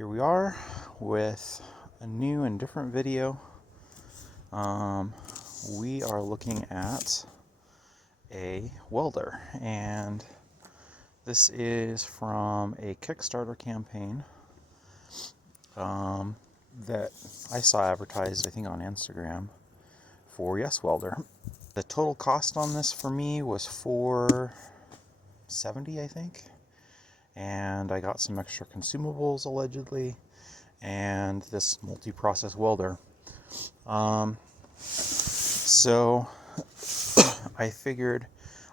Here we are with a new and different video. We are looking at a welder, and this is from a Kickstarter campaign that I saw advertised, I think, on Instagram for Yeswelder. The total cost on this for me was $470, I think, and I got some extra consumables allegedly, and this multi-process welder. So I figured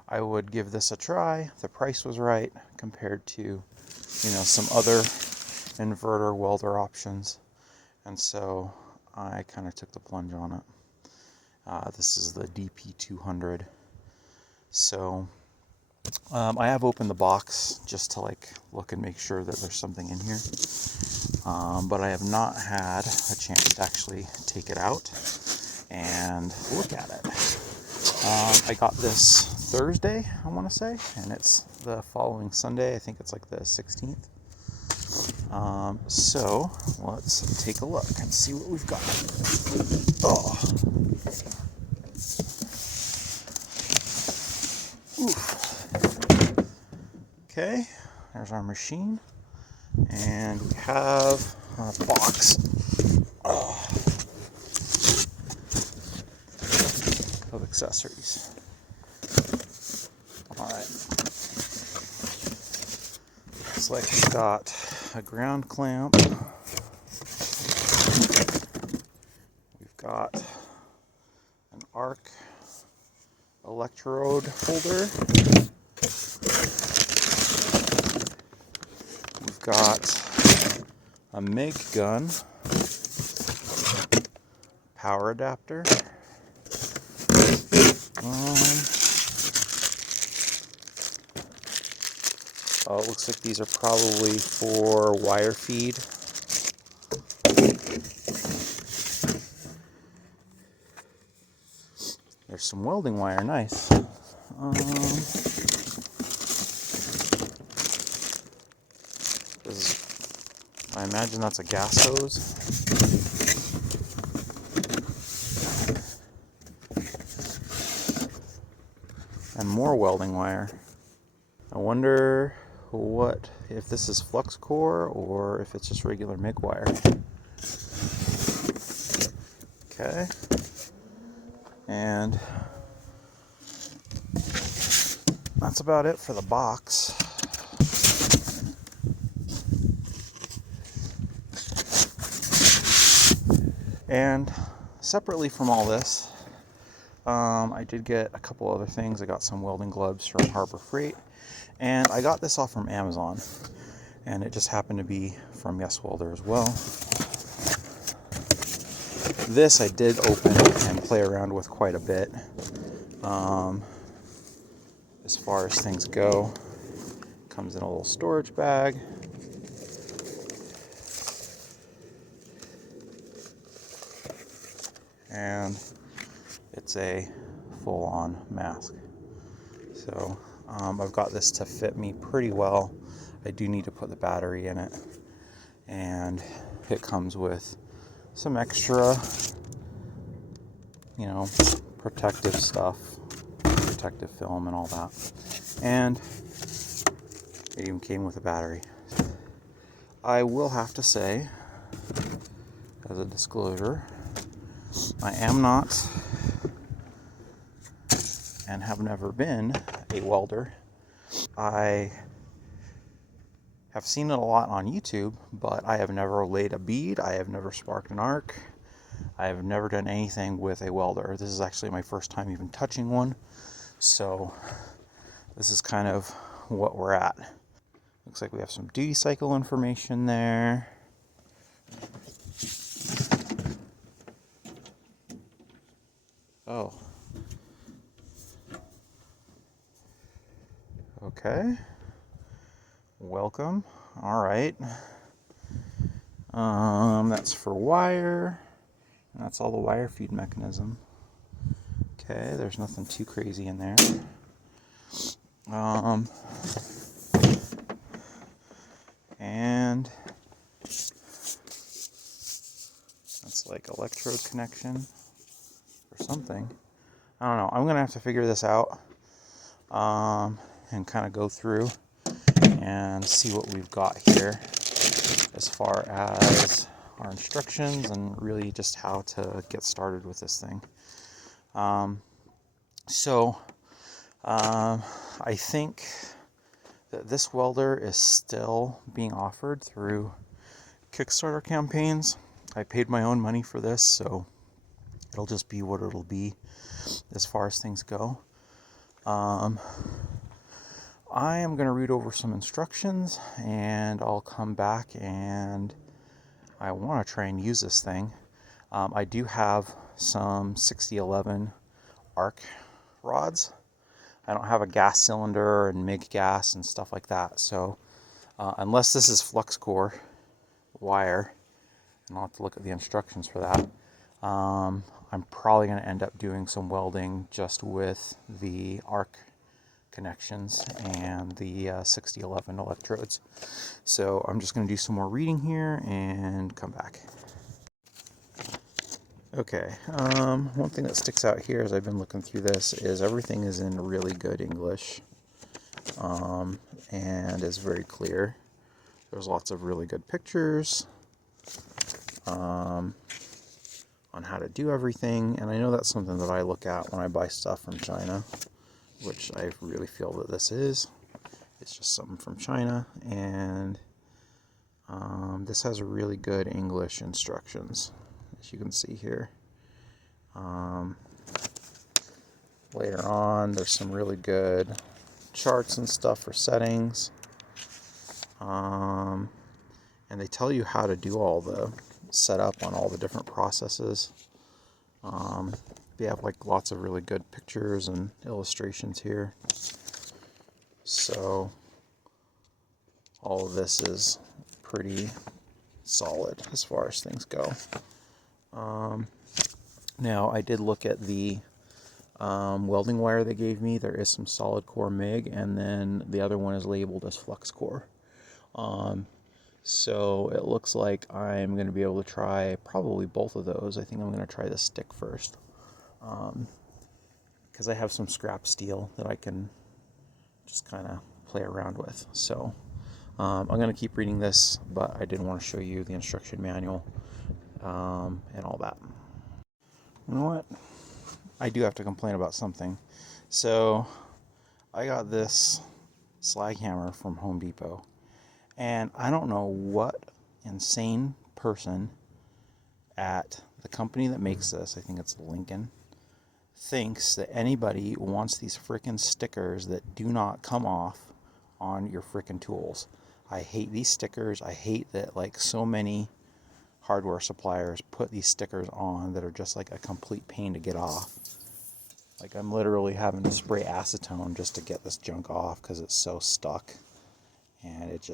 I would give this a try. The price was right compared to, some other inverter welder options, and so I kind of took the plunge on it. This is the DP200. So I have opened the box just to look and make sure that there's something in here, but I have not had a chance to actually take it out and look at it. I got this Thursday, I want to say, and it's the following Sunday. I think it's like the 16th. So let's take a look and see what we've got. Oh. Oof. Okay, there's our machine, and we have a box of accessories. Alright, looks like we've got a ground clamp, we've got an arc electrode holder, we've got a MIG gun, power adapter, it looks like these are probably for wire feed. There's some welding wire, nice. I imagine that's a gas hose. And more welding wire. I wonder if this is flux core or if it's just regular MIG wire. Okay. And that's about it for the box. And separately from all this, I did get a couple other things. I got some welding gloves from Harbor Freight, and I got this off from Amazon, and it just happened to be from Yeswelder as well. This I did open and play around with quite a bit. As far as things go, it comes in a little storage bag. And it's a full-on mask. So I've got this to fit me pretty well. I do need to put the battery in it, and it comes with some extra, protective stuff, protective film and all that. And it even came with a battery. I will have to say, as a disclosure, I am not and have never been a welder. I have seen it a lot on YouTube, but I have never laid a bead, I have never sparked an arc, I have never done anything with a welder. This is actually my first time even touching one, so this is kind of what we're at. Looks like we have some duty cycle information there. Oh. Okay. Welcome. All right. That's for wire. And that's all the wire feed mechanism. Okay, there's nothing too crazy in there. And like electrode connection or something. I don't know. I'm gonna have to figure this out and kind of go through and see what we've got here as far as our instructions and really just how to get started with this thing. I think that this welder is still being offered through Kickstarter campaigns. I paid my own money for this, so it'll just be what it'll be as far as things go. I am going to read over some instructions and I'll come back, and I want to try and use this thing. I do have some 6011 arc rods. I don't have a gas cylinder and MIG gas and stuff like that. So unless this is flux core wire, and I'll have to look at the instructions for that, I'm probably going to end up doing some welding just with the arc connections and the 6011 electrodes. So I'm just going to do some more reading here and come back. Okay, one thing that sticks out here as I've been looking through this is everything is in really good English and is very clear. There's lots of really good pictures on how to do everything, and I know that's something that I look at when I buy stuff from China, which I really feel that this is. It's just something from China, and this has really good English instructions, as you can see here. Later on, there's some really good charts and stuff for settings, and they tell you how to do all the setup on all the different processes. They have like lots of really good pictures and illustrations here, so all of this is pretty solid as far as things go. Now, I did look at the welding wire they gave me. There is some solid core MIG, and then the other one is labeled as flux core. So it looks like I'm going to be able to try probably both of those. I think I'm going to try the stick first, because I have some scrap steel that I can just kind of play around with. So I'm going to keep reading this, but I did want to show you the instruction manual and all that. You know what? I do have to complain about something. So I got this slag hammer from Home Depot, and I don't know what insane person at the company that makes this, I think it's Lincoln, thinks that anybody wants these frickin' stickers that do not come off on your frickin' tools. I hate these stickers. I hate that like so many hardware suppliers put these stickers on that are just like a complete pain to get off. Like, I'm literally having to spray acetone just to get this junk off because it's so stuck, and it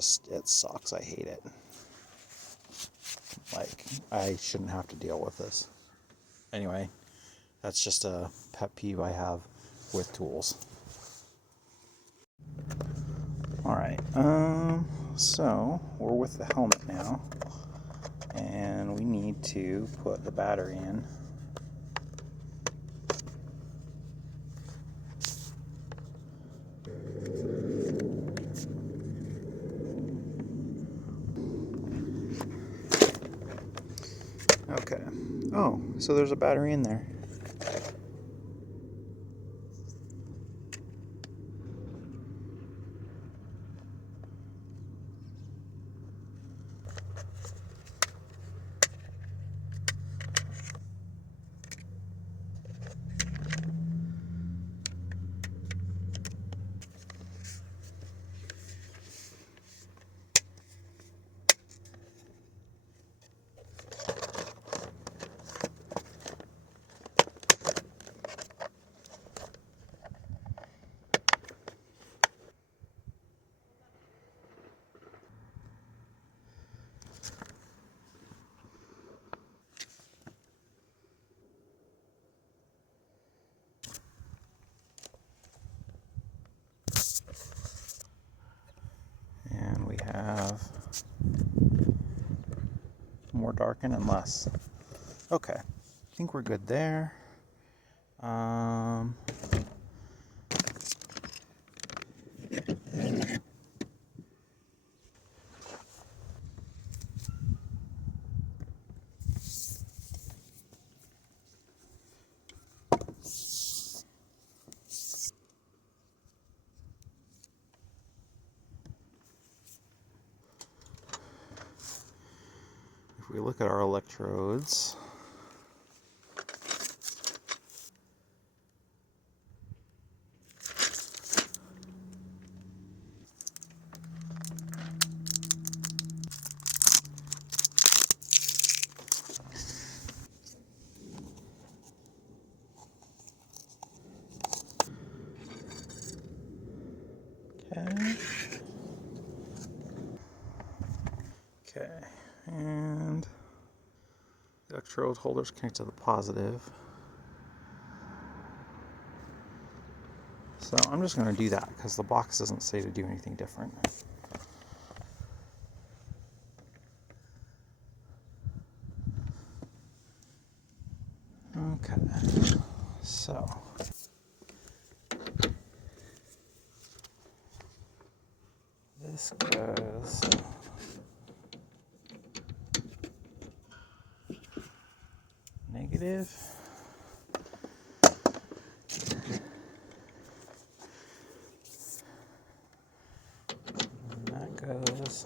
sucks. I hate it. Like, I shouldn't have to deal with this. Anyway, that's just a pet peeve I have with tools. Alright, so we're with the helmet now, and we need to put the battery in. Okay. Oh, so there's a battery in there. And we have more darken and less. Okay, I think we're good there. If we look at our electrodes, okay, and the electrode holders connect to the positive. So I'm just going to do that because the box doesn't say to do anything different. Okay, so this goes negative. And that goes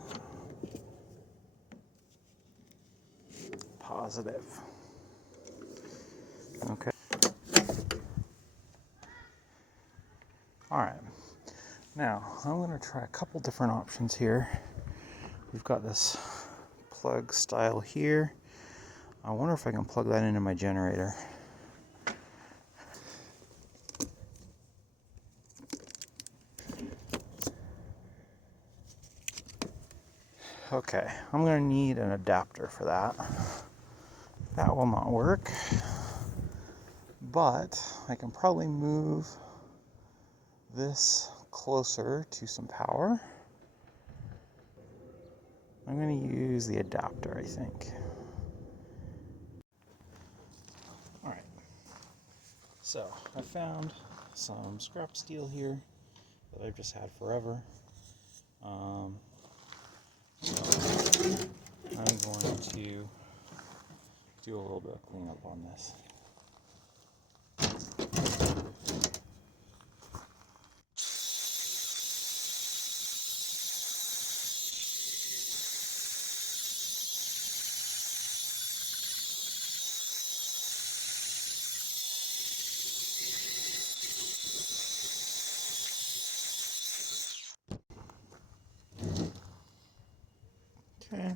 positive. Okay. All right. Now, I'm going to try a couple different options here. We've got this plug style here. I wonder if I can plug that into my generator. Okay, I'm going to need an adapter for that. That will not work, but I can probably move this closer to some power. I'm going to use the adapter, I think. Alright, so I found some scrap steel here that I've just had forever. So I'm going to do a little bit of cleanup on this. Okay,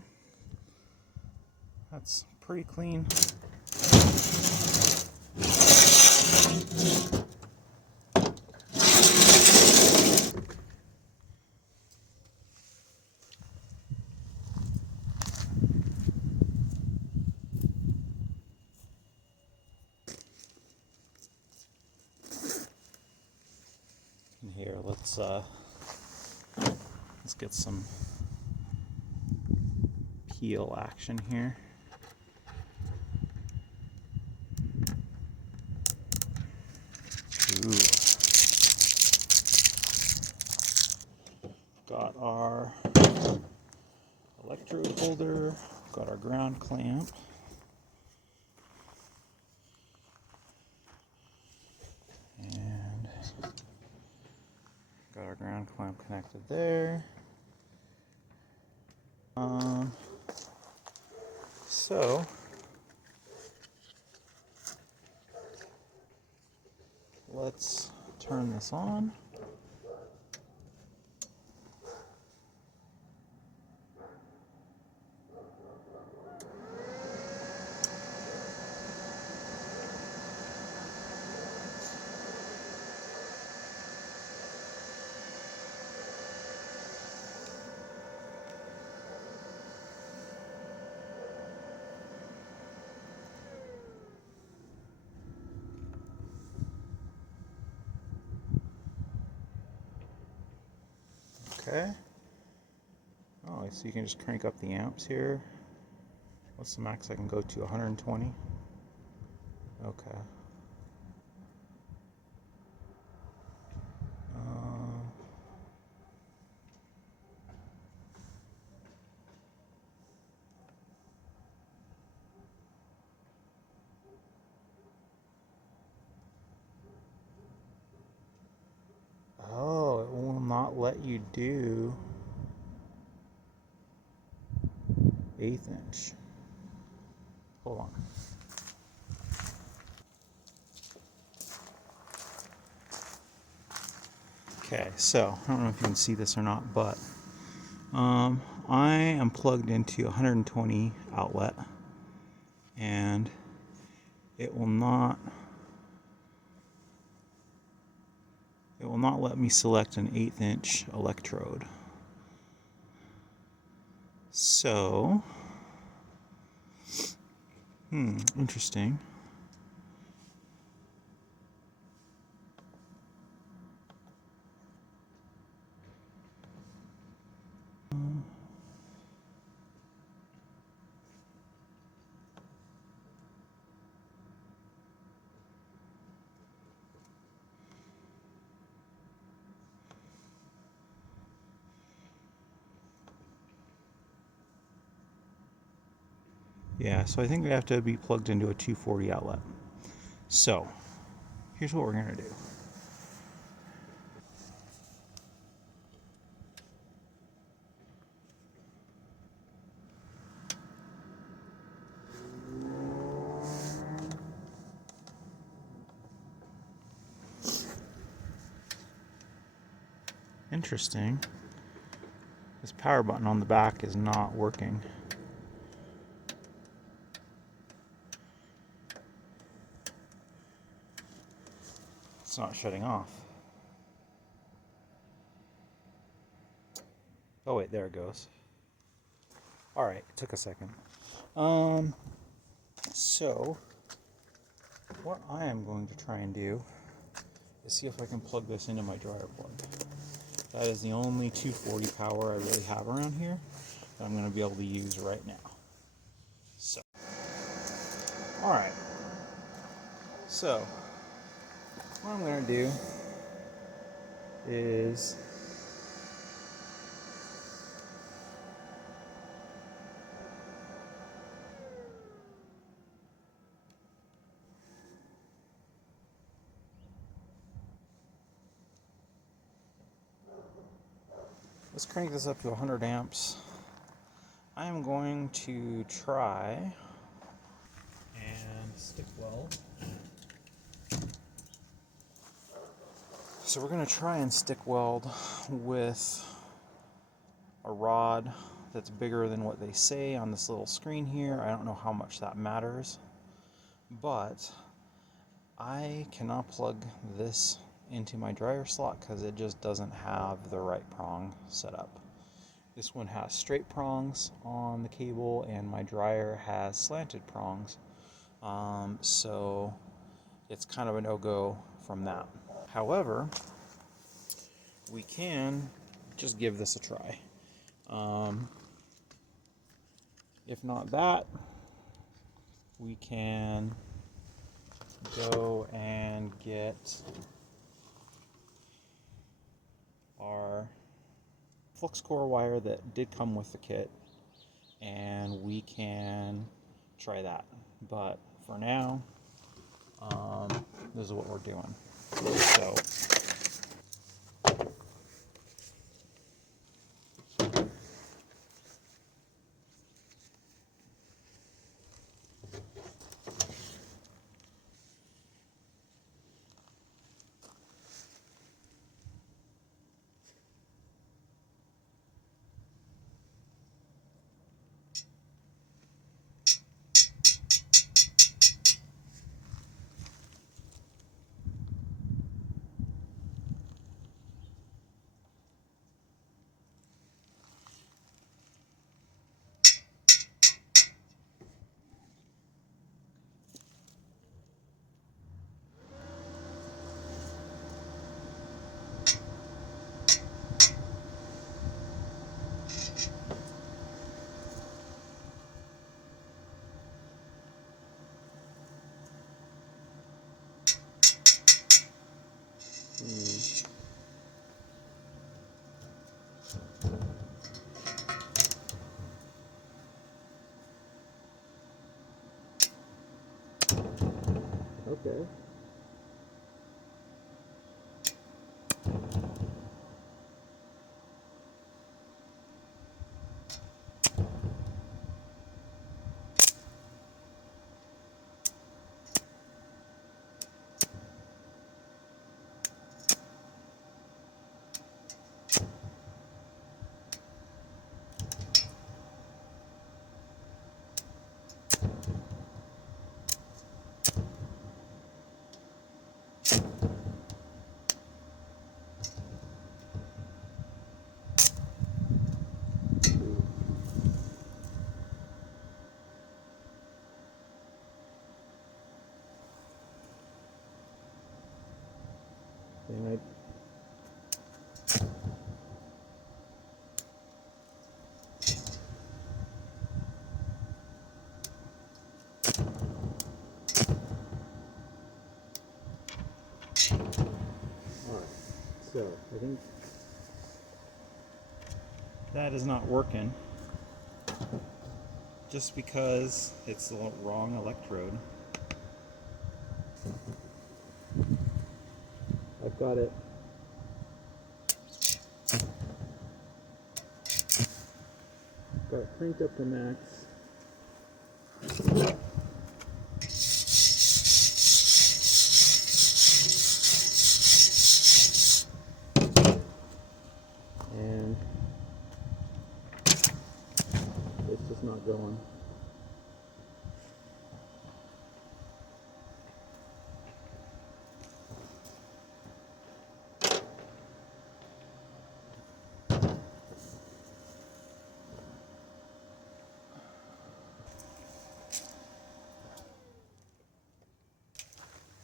that's pretty clean. And here, let's get some peel action here. Ooh. Got our electrode holder, got our ground clamp. And got our ground clamp connected there. So let's turn this on. Okay. Oh, so you can just crank up the amps here. What's the max I can go to? 120. Okay. Oh, it will not let you do 1/8 inch. Hold on. Okay, so I don't know if you can see this or not, but I am plugged into 120 outlet, and it will not let me select an 1/8 inch electrode. So, interesting. Yeah, so I think we have to be plugged into a 240 outlet. So, here's what we're going to do. Interesting. This power button on the back is not working. It's not shutting off. Oh wait, there it goes. Alright, it took a second. So what I am going to try and do is see if I can plug this into my dryer plug. That is the only 240 power I really have around here that I'm going to be able to use right now. So, alright. So, what I'm going to do is let's crank this up to 100 amps. I am going to try and stick weld. So we're going to try and stick weld with a rod that's bigger than what they say on this little screen here. I don't know how much that matters, but I cannot plug this into my dryer slot because it just doesn't have the right prong set up. This one has straight prongs on the cable and my dryer has slanted prongs, so it's kind of a no-go from that. However, we can just give this a try. If not that, we can go and get our flux core wire that did come with the kit, and we can try that. But for now, this is what we're doing. So Okay. And alright, so I think that is not working just because it's the wrong electrode. I've got it cranked up to max. And it's just not going.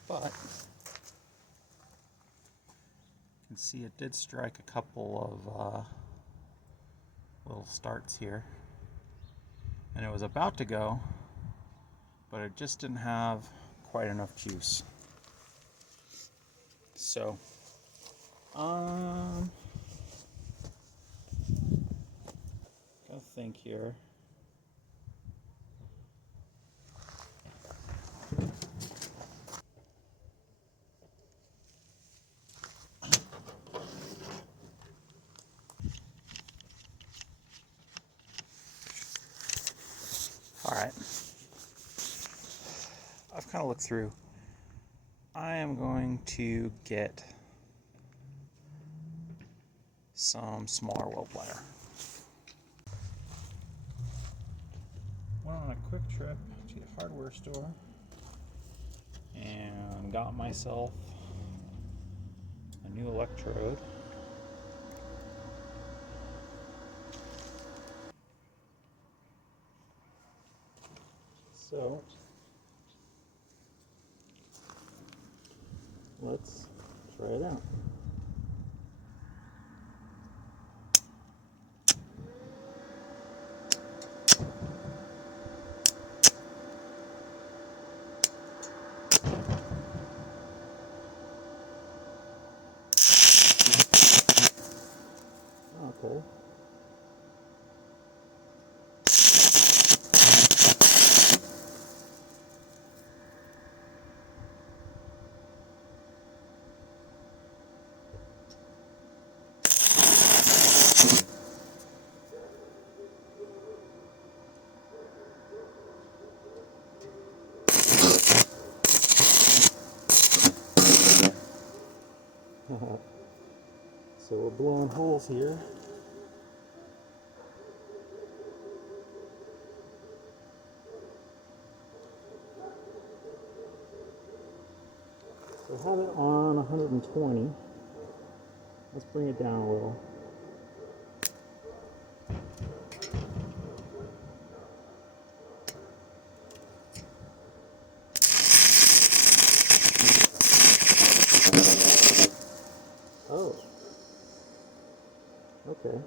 But you can see it did strike a couple of little starts here, and it was about to go, but it just didn't have quite enough juice. So gotta think here. Alright, I've kind of looked through. I am going to get some smaller weld wire. Went on a quick trip to the hardware store and got myself a new electrode. So let's try it out. Okay. So we're blowing holes here. So I have it on 120. Let's bring it down a little. Oh. Okay.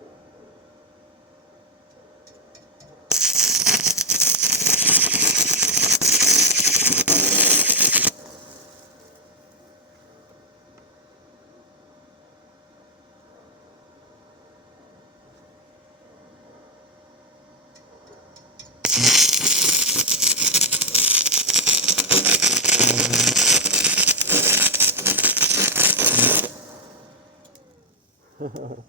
All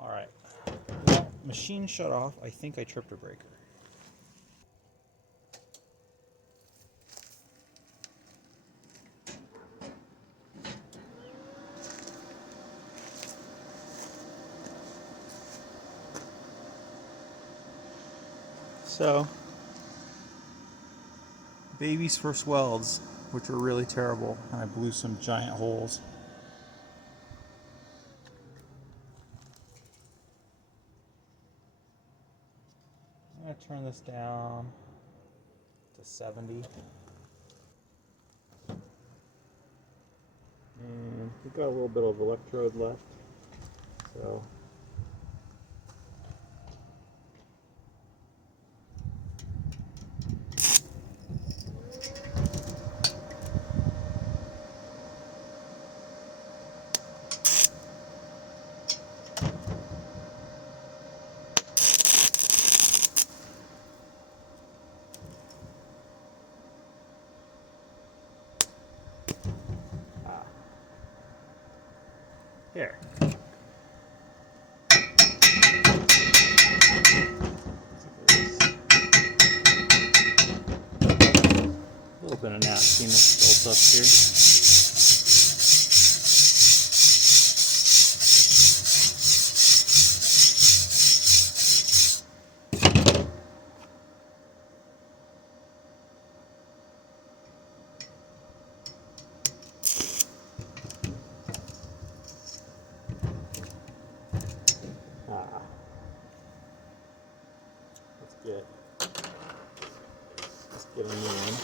right. Well, machine shut off. I think I tripped a breaker. So, baby's first welds, which were really terrible, and I blew some giant holes. I'm going to turn this down to 70. And we've got a little bit of electrode left, so here. A little bit of nastiness built up here. Let's get a new one.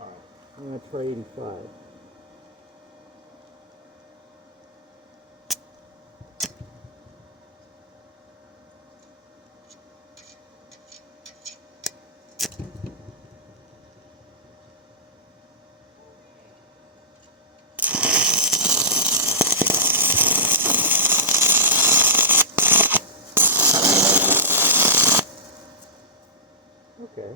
Alright, I'm going to try 85. Okay.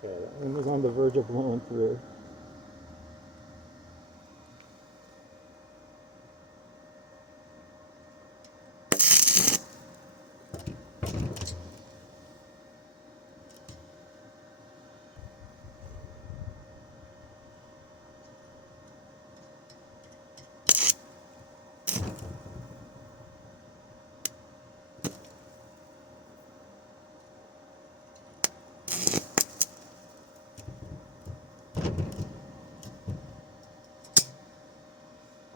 Okay, that one was on the verge of blowing through.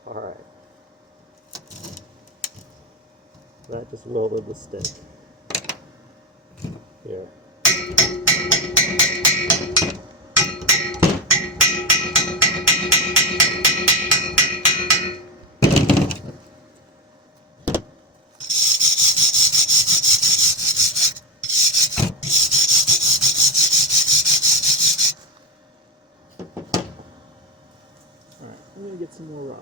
Alright. That just welded the stick. Here. Alright, I'm going to get some more rod.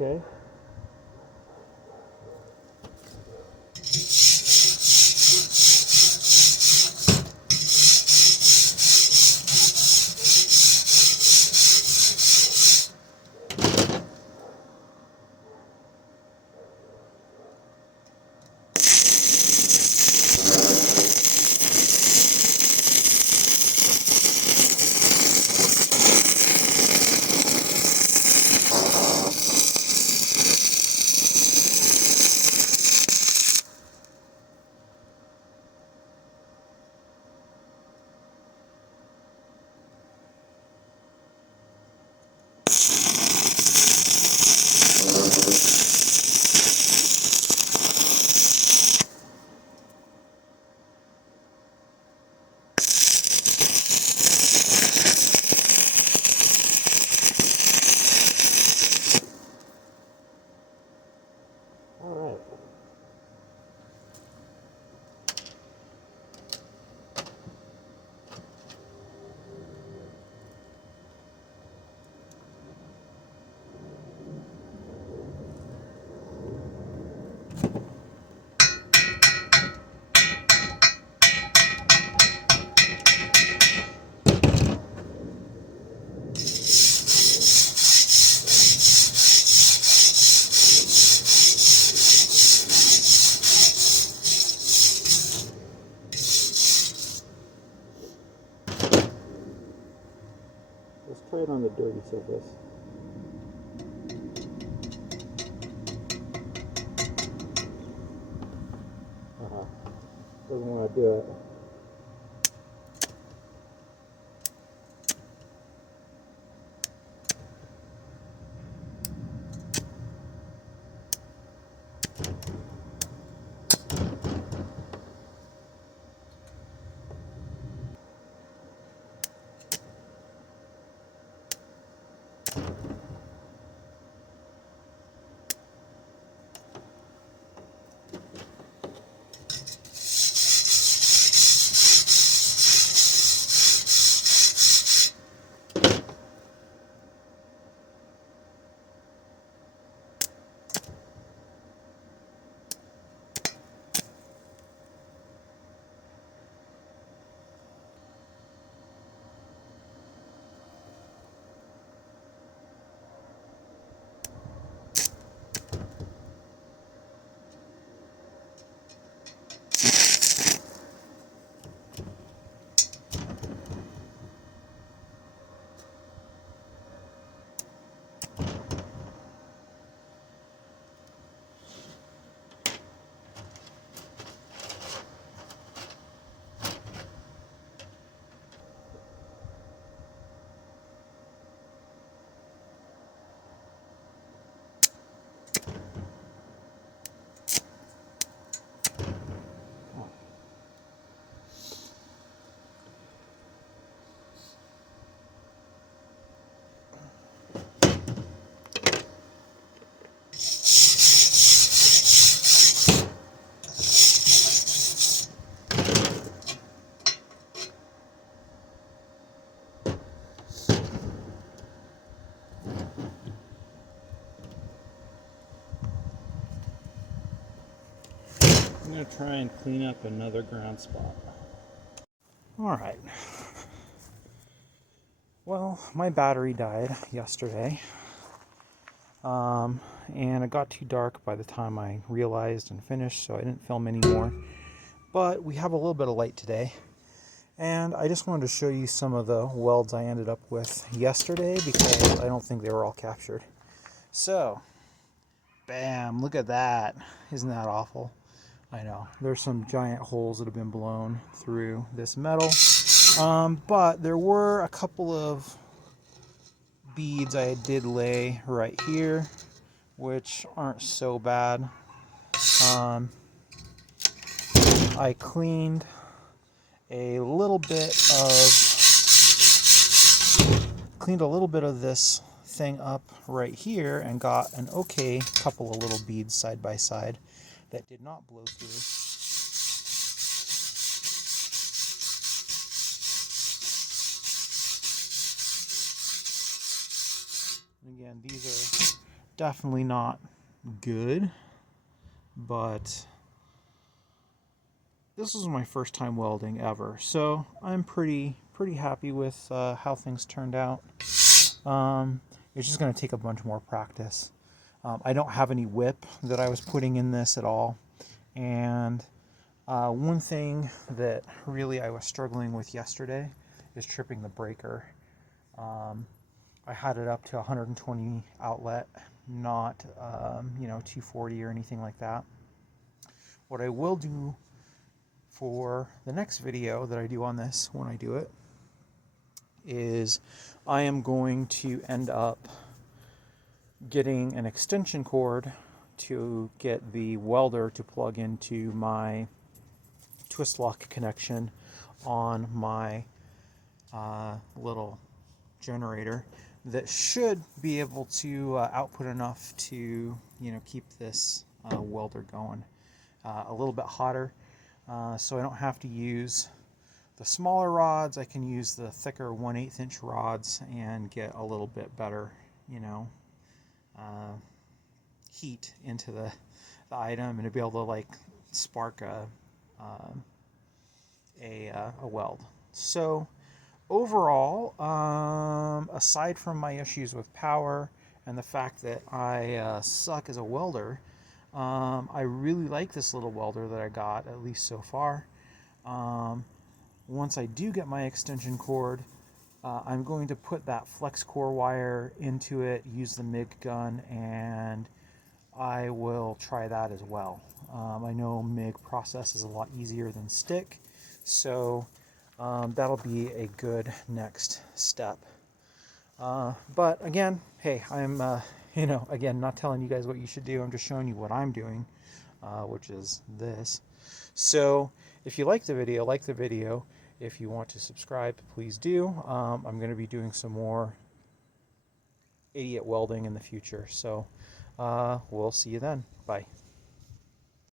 Okay. All right. Let's try it on the dirty surface. Doesn't want to do it. I'm going to try and clean up another ground spot. Alright. Well, my battery died yesterday. And it got too dark by the time I realized and finished, so I didn't film anymore. But we have a little bit of light today. And I just wanted to show you some of the welds I ended up with yesterday because I don't think they were all captured. So, bam, look at that. Isn't that awful? I know. There's some giant holes that have been blown through this metal. But there were a couple of beads I did lay right here, which aren't so bad. I cleaned a little bit of this thing up right here and got an okay couple of little beads side by side that did not blow through. Again, these are definitely not good, but this was my first time welding ever, so I'm pretty happy with how things turned out. It's just going to take a bunch more practice. I don't have any whip that I was putting in this at all, and one thing that really I was struggling with yesterday is tripping the breaker. I had it up to 120 outlet, not 240 or anything like that. What I will do for the next video that I do on this, when I do it, is I am going to end up getting an extension cord to get the welder to plug into my twist lock connection on my little generator that should be able to output enough to keep this welder going a little bit hotter, so I don't have to use the smaller rods. I can use the thicker 1/8 inch rods and get a little bit better heat into the item, and to be able to like spark a weld. So overall, aside from my issues with power and the fact that I suck as a welder, I really like this little welder that I got, at least so far. Once I do get my extension cord, I'm going to put that flex core wire into it, use the MIG gun, and I will try that as well. I know MIG process is a lot easier than stick, so that'll be a good next step. But again, hey, I'm again, not telling you guys what you should do. I'm just showing you what I'm doing, which is this. So if you like the video, like the video. If you want to subscribe, please do. I'm going to be doing some more idiot welding in the future. So we'll see you then. Bye.